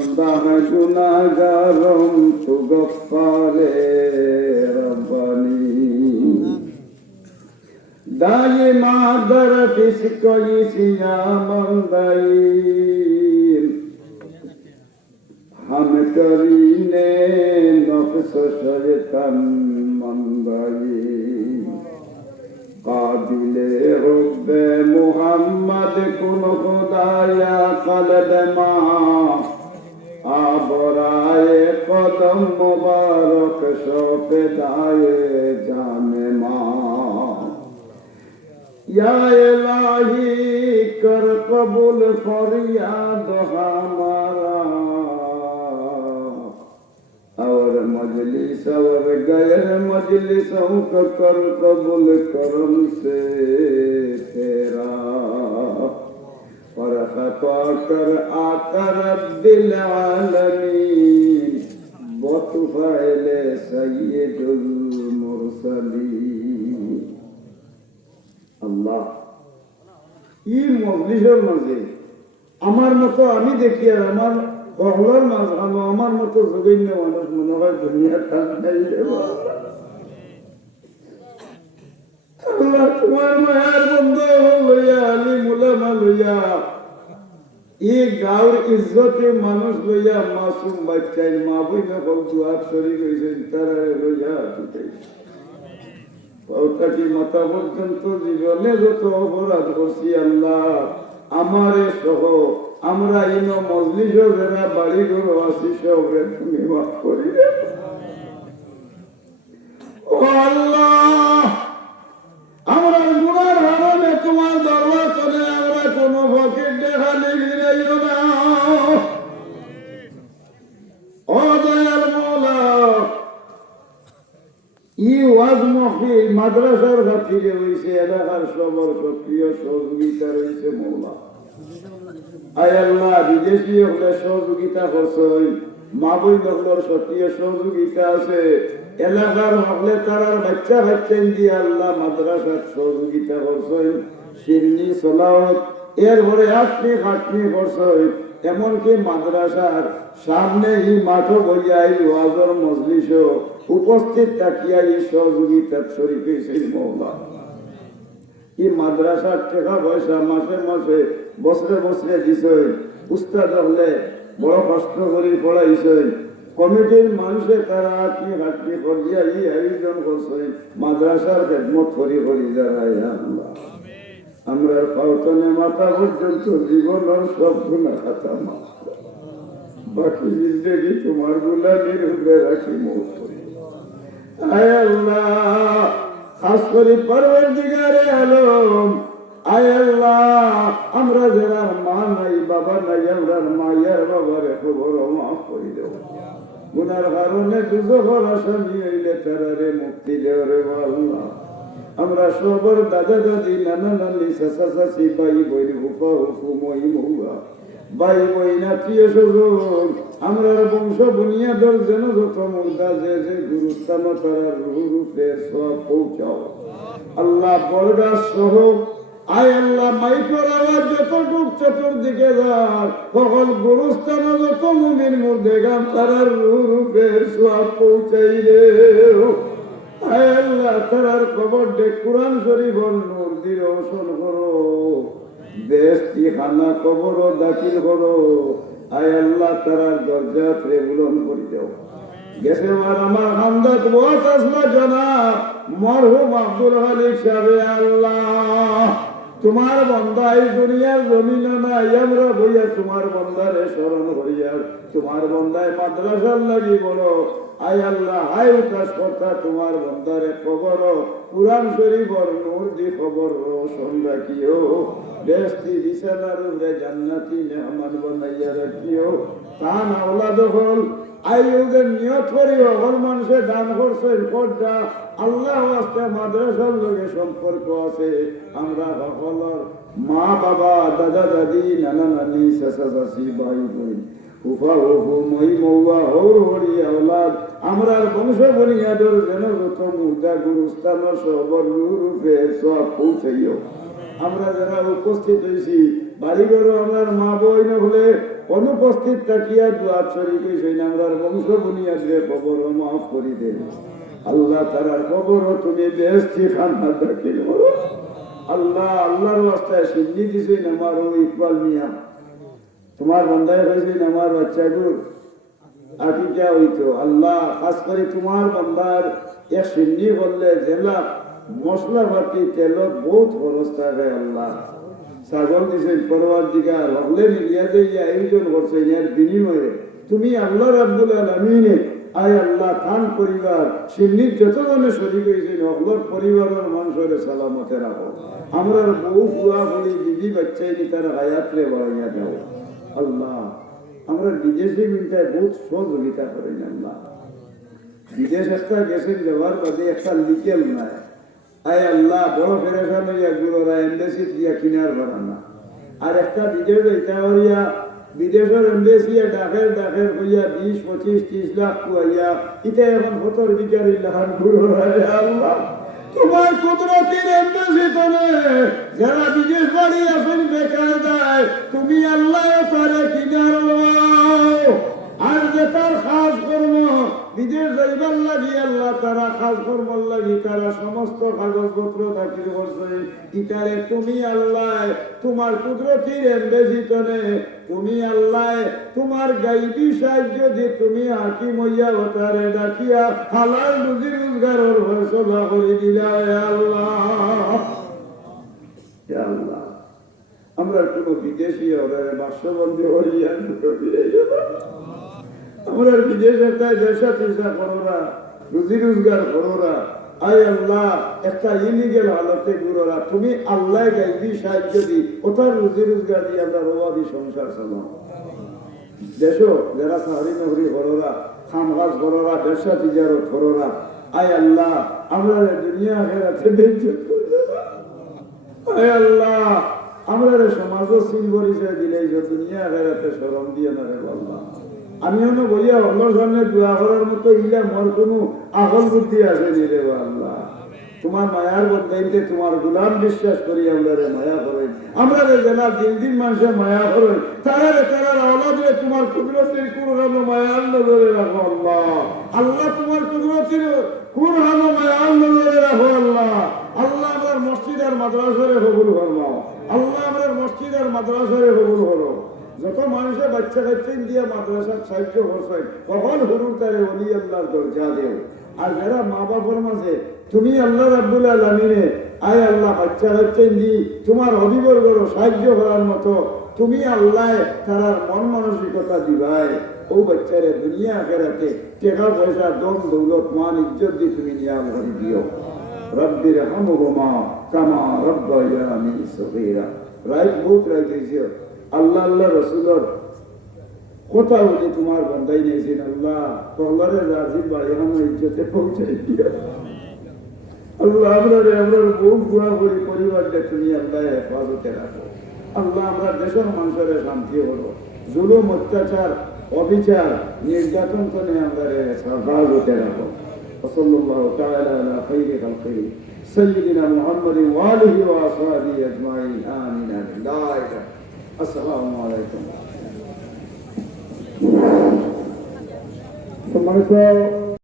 بندہ گناہ گارم تو غفار ربانی دائی مادر فس کوئی سیا مندائی ہم کرینے نفس شیطن مندائی قابل حب محمد کن خدایا قلب ماں آبرائے قدم مبارک شوق دائے جام ماں یا الہی کر قبول فریاد ہمارا اور مجلس اور غیر مجلس کر قبول کرم سے পাকার আকার আব্দুল আলামিন। বতুফাইলে সাইয়েদুল মুরসালিন। আল্লাহ, এই মজলিসের মাঝে আমার মতো আমি দেখি আর আমার বহলার মাঝে আমার মতো জগন্য মানুষ মনে হয় দুনিয়ার কাজ তোমার মায়ার বন্ধ লইয়া আলি মুলামা লইয়া এই গাঁর ইজ্জতে মানুষ লইয়া মাসুম বাচ্চাই মা বই না হোক দুয়ার শরীর হয়েছেন তারা লইয়া টুটাইছে ওটাকে মাথা পর্যন্ত জীবনে যত অপরাধ করছি আল্লাহ, আমারে সহ, আমরা ইন মজলিস যারা বাড়ি ঘর সবরে তুমি মাফ করি ও আল্লাহ! ওয়াজ মহফিল মাদ্রাসার খাতিরে হইছে এলাকার সবর সক্রিয় সহযোগিতা রয়েছে মৌলা। আয় আল্লাহ, বিদেশি হলে সহযোগিতা করছই। মা বই হকলের সক্রিয় সহযোগিতা আছে। এলাকার হকলে তারার বাচ্চা বাচ্চান দিয়ে আল্লাহ মাদ্রাসার সহযোগিতা করছই। সিরনি সলাওত এরপরে আপনি খাটনি করছই। এমনকি মাদ্রাসার সামনে এই মাঠও বইয়া এই ওয়াজর মজলিসও। উপস্থিত থাকিয়া এই সহযোগিতার শরীর সেই মৌলা এই মাদ্রাসার টাকা পয়সা মাসে মাসে, বছরে বছরে দিছে। উস্তাদ হলে বড় কষ্ট করে পড়াইছে। কমিটির মানুষে তারা আপনি হাটনি করিয়া এই আয়োজন করছে। মাদ্রাসার খেদমত করি করি আল্লাহ। আমরা পাওতনে মাথা পর্যন্ত জীবনের সব গুণা খাতা বাকি জিন্দগি তোমার গুলামির উপরে রাখি করি আয় আল্লাহ। খাস করে পরবর্তীকারে আলম। আয় আল্লাহ, আমরা যারা মা নাই, বাবা নাই আমরা মায়ের বাবার খবর মাফ করে দেব গুনার কারণে দুজোর আসামি হইলে তারারে মুক্তি দেও রে আল্লাহ আমরা সবর দাদা দাদি, নানা নানি, চাচা চাচি, বাই বই হুপা হুপু মই মহুয়া। বাই বই নাতিয়ে স্বজন, আমরা বংশ বুনিয়াদর যেন যত মুর্দা, যে যে গুরুস্থান তারা রুহু রূপে সব পৌঁছাও। আল্লাহ বড়গা সহ, আয় আল্লাহ, মাইকর আওয়াজ যতটুক চতুর্দিকে যার, সকল গুরুস্থান যত মুমিন মধ্যে গান তারা রুহু রূপে সব পৌঁছাই রে। আয় আল্লাহ তারার খবর দে কোরআন শরীফর নূর দিয়ে ওসল করো। খানা কবর দাখিল করো। আয় আল্লাহ তারার দরজা ত্রেবুলন করে গেছে আমার আমার হামদাত বহুত আসলা জনাব মরহুম আব্দুল হালিক তোমার বন্দা এই দুনিয়ার জমিন নাই, আমরা বইয়া তোমার বন্দারে স্মরণ করিয়া, তোমার বন্দায় মাদ্রাসার লাগি বড় আয় আল্লাহ আয় উঠাস কথা তোমার বন্দারে খবর। পুরাণ শরীফর নূর দি খবর রোশন রাখিও বেস্তি বিছানার উপরে জান্নাতি মেহমান বানাইয়া রাখিও। তান আওলাদ হল আইয়ুদের নিয়ত করি হল মানুষে দান করছে পর্দা আল্লাহ আস্তে মাদ্রাসার লগে সম্পর্ক আছে। আমরা সকলের মা বাবা দাদা দাদি নানা নানি চাচা চাচি ভাই বোন উফা উফু মই মৌয়া হৌর হরি আওলাদ আমরার বংশ বনিয়াদর যেন যত মুদা গুরুস্থান সবর রূপে আমরা যারা উপস্থিত হয়েছি বাড়ি ঘর আমার মা বই না হলে অনুপস্থিত থাকিয়া দোয়া শরীফ হইছেন আমরা বংশ বুনিয়াদে খবর মাফ করি দে আল্লাহ তারার খবর তুমি বেহস্তি খানা দাখিল আল্লাহ আল্লাহর রাস্তায় সিদ্ধি দিছেন আমার ইকবাল মিয়া তোমার বন্ধায় হয়েছেন আমার বাচ্চাগুর। আকিকা হইতো। আল্লাহ, খাস করে তোমার বন্ধার এক সিন্নি বললে, জেলা, মশলা ভাতি তেলত বহুত খরচ থাকে আল্লাহ। ছাগল দিছেন পরবার দিকার হলে মিলিয়া দিয়ে আয়োজন করছেন এর বিনিময়ে। তুমি আল্লাহ রাব্বুল আলমিনে, আয় আল্লাহ খান পরিবার, সিন্নির যতজনে শরীর হয়েছেন অগলর পরিবারের মানুষের সালামতে রাখো আমরা বউ ফুয়া বলি দিদি বাচ্চাই তার হায়াতরে বাড়াইয়া দাও। আল্লাহ। আমরা বিদেশি মিনটায় বহুত সহযোগিতা করেন আল্লাহ। বিদেশ একটা গেছেন যাওয়ার বাদে একটা লিকেল নাই। আয় আল্লাহ, বড় ফেরেশান হইয়া এমবেসি দিয়া কিনার বানানা আর একটা বিদেশ যাইতা হইয়া বিদেশের এমবেসি ডাকের ডাকের হইয়া বিশ, পঁচিশ, ত্রিশ লাখ কুয়াইয়া ইটা এখন ভোটর বিচারি লাহান গুলোরা আল্লাহ। তোমার কুদরতির এমবেসি তনে যারা বিদেশ বাড়ি এখন বেকার দেয়, তুমি আল্লাহ তারে কিনার আর যে তার লাগি, আল্লাহ তারা লাগি, তারা সমস্ত কাগজপত্র দাখিল করছে। ইতারে তুমি আল্লাহ, তোমার কুদরতির তুমি আল্লাহ, তোমার গাইবি সাহায্য দিয়ে তুমি হাকিম হইয়া ওতারে ডাকিয়া হালাল রুজি রোজগারের ফয়সলা করে দিলা আল্লাহ। আল্লাহ। আমরা কোন বিদেশি ওদের বাসবন্দি হইয়া যাব আমরা বিদেশে তাই দেশা চেষ্টা করোরা রুজি রোজগার করোরা আয় আল্লাহ, একটা ইলিগেল হালতে গুরোরা তুমি আল্লাহ গাইবি, সাহায্য দি। ওটার রুজি রোজগার দিয়ে আমরা রোয়াদি সংসার চালাম দেশো যারা সাহারি নগরী করোরা খামগাছ করোরা ব্যবসা তিজারত করোরা আয় আল্লাহ, আমরা দুনিয়া হেরাতে বেঞ্চত আয় আল্লাহ, আমরা সমাজও সিল পরিচয় দিলে দুনিয়া হেরাতে সরম দিয়ে না রে আল্লাহ আমি হলো বইয়া অল্লাহর সামনে দোয়া করার মতো ইলা মোর কোনো আকল বুদ্ধি আছে নি রে আল্লাহ। তোমার মায়ার বদাইতে তোমার গুলাম বিশ্বাস করি আমরা রে মায়া করেন। আমরা রে জানা দিন দিন মানুষের মায়া করেন তারা রে তারা আওলাদ রে তোমার কুদরতের কুরহানো মায়ার নজরে রাখো আল্লাহ। আল্লাহ তোমার কুদরতের কুরহানো মায়ার নজরে রাখো আল্লাহ। আল্লাহ আমার মসজিদ আর মাদ্রাসারে কবুল ফরমাও আল্লাহ আমার মসজিদ আর মাদ্রাসারে কবুল করো। যত মানুষের বাচ্চা কাচ্চা দিয়ে মাদ্রাসার সাহায্য করছেন কখন হুরুর তারে অলি আল্লাহর দরজা দেও। আর যারা মা বাবার মাঝে, তুমি আল্লাহ রাব্বুল আলমিনে, আয় আল্লাহ, বাচ্চা কাচ্চা দি তোমার অভিবর্গর সাহায্য করার মতো, তুমি আল্লাহ তারার মন মানসিকতা দিবাই। ও বাচ্চারে দুনিয়া ফেরাতে টাকা পয়সা, দম দৌলত, মান ইজ্জত দিয়ে তুমি নিয়াম করে দিও। রব্বির হামহুমা কামা সগীরা। রাইট বহুত রাইট আল্লাহ আল্লাহ রসুলর কথা বলে তোমার বন্ধাই নিয়েছেন আল্লাহ তল্লারে রাজির বাড়ি আমার ইজ্জতে পৌঁছাই দিও আল্লাহ আমরা রে আমরা বউ গুণা করি পরিবারকে তুমি আল্লাহ হেফাজতে রাখো আল্লাহ আমরা দেশের মানুষের শান্তি হলো জুলুম অত্যাচার অবিচার নির্যাতন করে আমরা রে হেফাজতে রাখো وصلى الله تعالى على خير خلقه سيدنا محمد وآله وأصحابه أجمعين آمين آمين لا إله আসসালামু আলাইকুম। সম্মানিত